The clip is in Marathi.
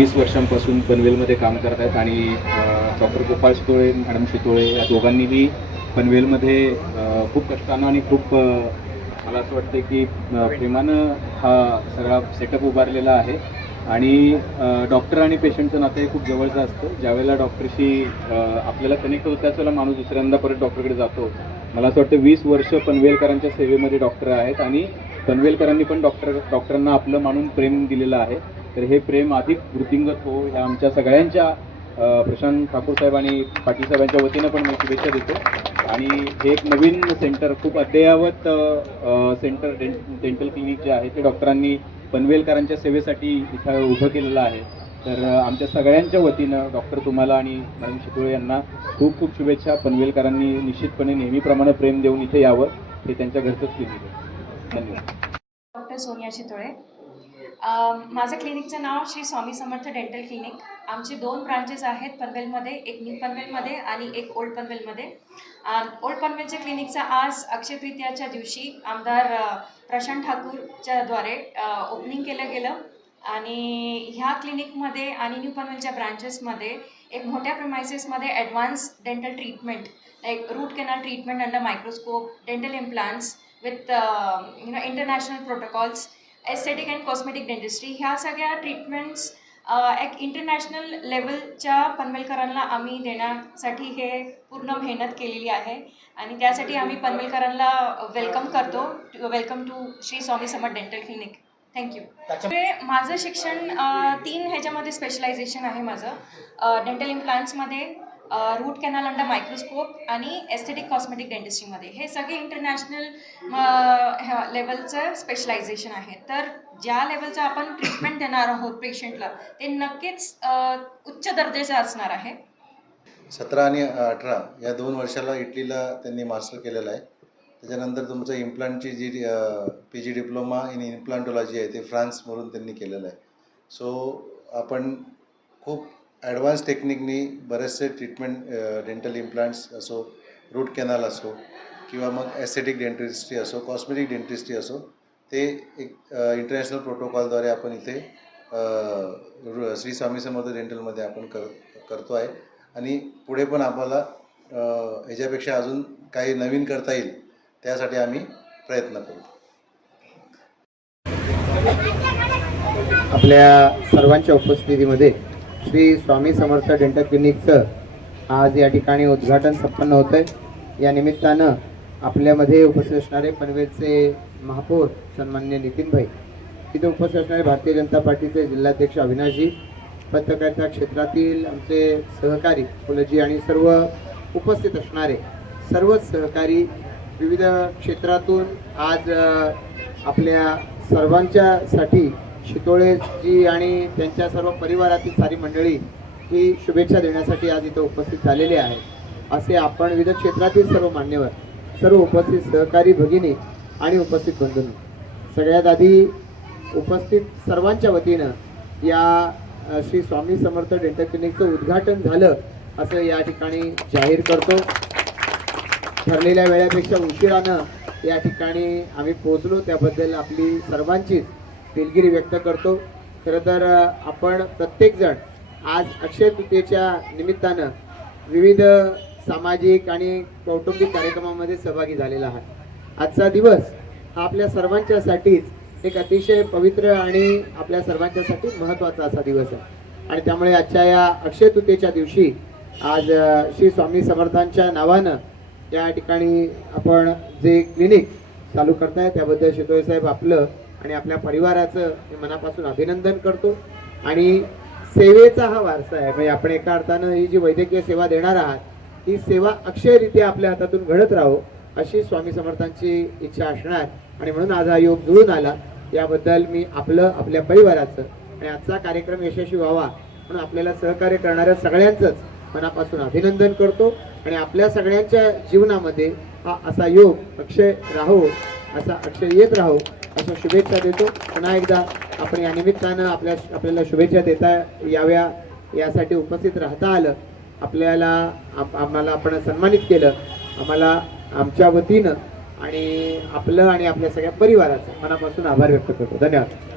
20 वर्षांपासून पनवेलमध्ये काम करत आहेत आणि डॉक्टर गोपाळ शितोळे, मॅडम शितोळे या दोघांनीही पनवेलमध्ये खूप कष्टानं आणि खूप मला असं वाटतं की प्रेमानं हा सगळा सेटअप उभारलेला आहे. आणि डॉक्टर आणि पेशंटचं नातं हे खूप जवळचं असतं. ज्यावेळेला डॉक्टरशी आपल्याला कनेक्ट होतं त्याच वेळेला माणूस दुसऱ्यांदा परत डॉक्टरकडे जातो. मला असं वाटतं 20 वर्ष पनवेलकरांच्या सेवेमध्ये डॉक्टर आहेत आणि पनवेलकरांनी पण डॉक्टरांना आपलं मानून प्रेम दिलेलं आहे. तर हे प्रेम अधिक वृद्धिंगत हो या आमच्या सगळ्यांच्या प्रशांत ठाकूर साहेब आणि पाटील साहेबांच्या वतीनं पण मी शुभेच्छा देतो. आणि हे एक नवीन सेंटर, खूप अद्ययावत सेंटर डेंटल क्लिनिक जे आहे ते डॉक्टरांनी पनवेलकरांच्या सेवेसाठी इथं उभं केलेलं आहे. तर आमच्या सगळ्यांच्या वतीनं डॉक्टर तुम्हाला आणि मॅडम शितोळे यांना खूप खूप शुभेच्छा. पनवेलकरांनी निश्चितपणे नेहमीप्रमाणे प्रेम देऊन इथे यावं, हे त्यांच्या घरचंच क्लिनिक आहे. धन्यवाद. डॉक्टर सोनिया शितोळे. माझं क्लिनिकचं नाव श्री स्वामी समर्थ डेंटल क्लिनिक. आमचे 2 ब्रांचेस आहेत पनवेलमध्ये, एक न्यू पनवेलमध्ये आणि एक ओल्ड पनवेलमध्ये. ओल्ड पनवेलच्या क्लिनिकचा आज अक्षय तृतीयाच्या दिवशी आमदार प्रशांत ठाकूरच्या द्वारे ओपनिंग केलं गेलं. आणि ह्या क्लिनिकमध्ये आणि न्यू पनवेलच्या ब्रांचेसमध्ये एक मोठ्या प्रिमायसेसमध्ये advance dental treatment like root canal treatment under microscope, dental implants with international protocols, aesthetic and cosmetic dentistry, ह्या सगळ्या ट्रीटमेंट्स एक इंटरनॅशनल लेवलच्या पनवेलकरांना आम्ही देण्यासाठी हे पूर्ण मेहनत केलेली आहे. आणि त्यासाठी आम्ही पनवेलकरांना वेलकम करतो. Welcome to Shri Swami Samarth dental clinic. Thank you. माझं शिक्षण 3 ह्याच्यामध्ये स्पेशलायझेशन आहे माझं. डेंटल इम्प्लांट्समध्ये, रूट कॅनल अंडर मायक्रोस्कोप आणि एस्थेटिक कॉस्मेटिक डेंटिस्ट्रीमध्ये. हे सगळे इंटरनॅशनल लेवलचं स्पेशलायझेशन आहे. तर ज्या लेवलचं आपण ट्रीटमेंट देणार आहोत पेशंटला ते नक्कीच उच्च दर्जाचं असणार आहे. 17 आणि 18 या 2 वर्षाला इटलीला त्यांनी मास्टर केलेलं आहे. त्याच्यानंतर तुमचं इम्प्लांटची जी PG डिप्लोमा इन इम्प्लांटोलॉजी आहे ते फ्रान्समधून त्यांनी केलेलं आहे. सो आपण खूप ॲडव्हान्स टेक्निकनी बरेचसे ट्रीटमेंट डेंटल इम्प्लांट्स असो, रूट कॅनल असो किंवा मग ॲस्थेटिक डेंटिस्ट्री असो, कॉस्मेटिक डेंटिस्ट्री असो, ते एक इंटरनॅशनल प्रोटोकॉलद्वारे आपण इथे श्री स्वामी समर्थ डेंटलमध्ये आपण करतो आहे. आणि पुढे पण आपल्याला ह्याच्यापेक्षा अजून काही नवीन करता येईल त्यासाठी आम्ही प्रयत्न करू. आपल्या सर्वांच्या उपस्थितीमध्ये श्री स्वामी समर्थ डेंटल क्लिनिकचं आज या ठिकाणी उद्घाटन संपन्न होतं आहे. या निमित्तानं आपल्यामध्ये उपस्थित असणारे पनवेलचे महापौर सन्माननीय नितीनभाई, तिथे उपस्थित असणारे भारतीय जनता पार्टीचे जिल्हाध्यक्ष अविनाशजी, पत्रकारिता क्षेत्रातील आमचे सहकारी फुलजी आणि सर्व उपस्थित असणारे सर्वच सहकारी विविध क्षेत्रातून आज आपल्या सर्वांच्यासाठी शितोळेजी आणि त्यांच्या सर्व परिवारातील सारी मंडळी ही शुभेच्छा देण्यासाठी आज इथं उपस्थित झालेले आहे. असे आपण विविध क्षेत्रातील सर्व मान्यवर, सर्व उपस्थित सहकारी भगिनी आणि उपस्थित बंधूंनो, सगळ्यात आधी उपस्थित सर्वांच्या वतीनं या श्री स्वामी समर्थ डेंटल क्लिनिकचं उद्घाटन झालं असं या ठिकाणी जाहीर करतो. ठरलेल्या वेळेपेक्षा उशिरानं या ठिकाणी आम्ही पोहोचलो त्याबद्दल आपली सर्वांचीच दिलगिरी व्यक्त करतो. खरं तर आपण प्रत्येकजण आज अक्षय तृतीयेच्या निमित्तानं विविध सामाजिक आणि कौटुंबिक कार्यक्रमामध्ये सहभागी झालेला आहे. आजचा दिवस हा आपल्या सर्वांच्यासाठीच एक अतिशय पवित्र आणि आपल्या सर्वांच्यासाठी महत्त्वाचा असा दिवस आहे. आणि त्यामुळे आजच्या या अक्षय तृतीयेच्या दिवशी आज श्री स्वामी समर्थांच्या नावानं या ठिकाणी आपण जे क्लिनिक चालू करताय त्याबद्दल शितोळे साहेब आपलं आणि आपल्या परिवाराचं मी मनापासून अभिनंदन करतो. आणि सेवेचा हा वारसा आहे, म्हणजे आपण एका अर्थानं ही जी वैद्यकीय सेवा देणार आहात ही सेवा अक्षयरित्या आपल्या हातातून घडत राहो अशी स्वामी समर्थांची इच्छा असणार. आणि म्हणून आज हा योग जुळून आला. याबद्दल मी आपलं, आपल्या परिवाराचं आणि आजचा कार्यक्रम यशस्वी व्हावा म्हणून आपल्याला सहकार्य करणाऱ्या सगळ्यांचंच मनापासून अभिनंदन करतो. आणि आपल्या सगळ्यांच्या जीवनामध्ये हा असा योग अक्षय राहो, असा अक्षय येत राहो अशा शुभेच्छा देतो. पुन्हा एकदा आपण या निमित्तानं आपल्याला शुभेच्छा देता याव्या यासाठी उपस्थित राहता आलं, आम्हाला आपण सन्मानित केलं, आम्हाला आमच्या वतीनं आणि आपलं आणि आपल्या सगळ्या परिवाराचं मनापासून आभार व्यक्त करतो. धन्यवाद.